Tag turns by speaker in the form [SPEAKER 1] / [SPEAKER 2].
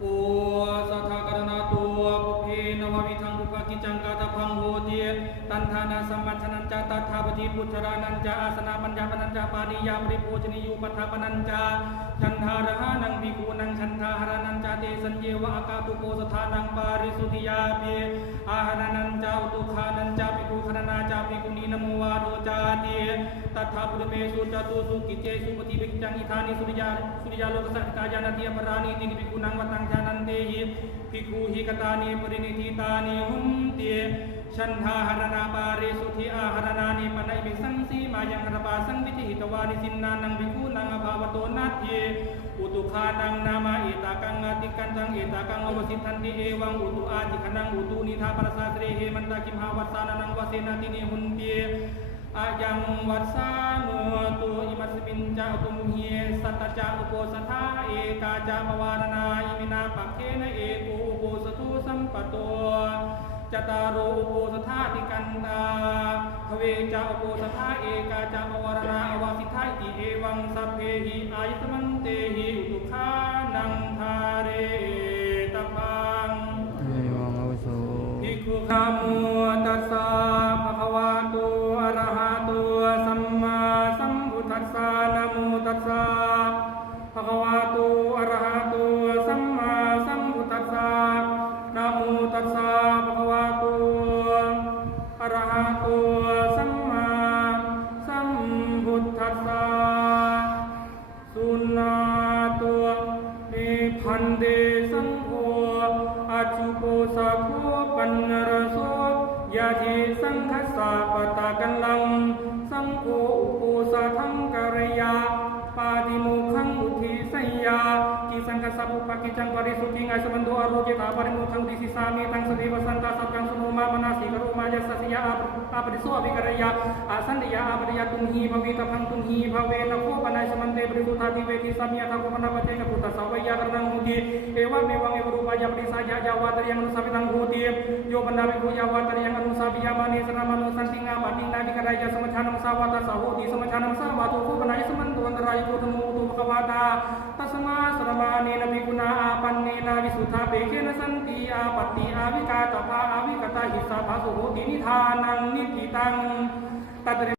[SPEAKER 1] ปุสัทธากรณาตัวปุเพนววิทังบุปกิจังกาตพังโหติตันธานาสัมมัชนัญจาตัทธาปฏิพุทธรานัญจาอาสนาปัญญาปนัญจาปานิยาปริโภชนิยูปัฏฐาปนัญจาชันทารหานังภิกขุนังชันทาหานัญจาเตสัญเยวะอากาตุโกสถานังปาริสุทธิยาเมอาหานัญจาอุตุขานัญจาภิกขุขณนาจาภิกุนีนโม จาเตตัทธาปุรเมสุจตุสุกิเจสุปฏิภิจังอิธานิสุริยาสุริยาโลกสัตตายานาตียปรานีตินิภิกขุนังวัตังชานันเตหิภิกขุหิกตานิปรินิธิตานิหุนเตชันทาหรนาปาริสุทธิอาหรนานิปนัยภิสังสีมายังหรปาสังวิธิหิตวานิสินนานังภิกขุนังอภาวโตนัตเยอุตุขานังนามาเอตากังอาติกันจังเอตากังอวสิทันติเอวังอุตุอาติขนังอุตุนิทาปรสาเตเรเหมันตาคิมหาวัสสานังวเสนาติเนหุนเต อายังวัสสานุตุอิมัสมินจาตุมเฮสัตตจาอุโปสถาเอกาจามวารณาอิมินาปักเคนะเอกุอุโปสตุสัมปโตจตารโรอุโปสถาติกันตาภเวจาอุโปสถาเอกาจามวรณาอวาสิทาอิเอวังสัพเพหิอายุตมันเตหิอุตุขานังทาเรตพัง
[SPEAKER 2] เอวังอาวุโส
[SPEAKER 1] ภิกขุขามุตัสสะ ทธัสสะสุนาตัวนิพันเดสังโฆอาจุโปสัพโพปันนรโสยาทิสังคัสสะปตะกันลัง สังโฆอุปสะทังกรยา ปาติโมขังอุทิสัยยาจิสังคัสสะปุปกิจังปริสุทิงไอสมันโดอโรเจตาปริมุขังดิสิสามิตังสติวสันตาสัพกังสมุ มามนาสีกรุมายัสสยาอาปริโสอภิกรยาอาสันติยาอาปริยาตุงหีภวิตพังตุงหีภเวนะโคปนายสมันเตปริสุทธาติเวทิสัมยาทังโคปนาปเจกพุทธสาวยากรังมุติเอวะเมวังเอวรูปายาปริสายายาวาตริยังอนุสัพพิตังโหติโยปนาวิภูยาวาตริยังอนุสัพพิยามานิสรามานุสันติงามานินาดิกรยาสมัชานังสาวาตสาโหติสมัชานังสาวาตุโคปนายสมันตุอันตรายโคตมุตุภควาตาตัสมาสรมานีนภิกุณาอาปันเนนาวิสุทธาเปเกนสันติอาปติอาวิกาตภาอาวิกา หิส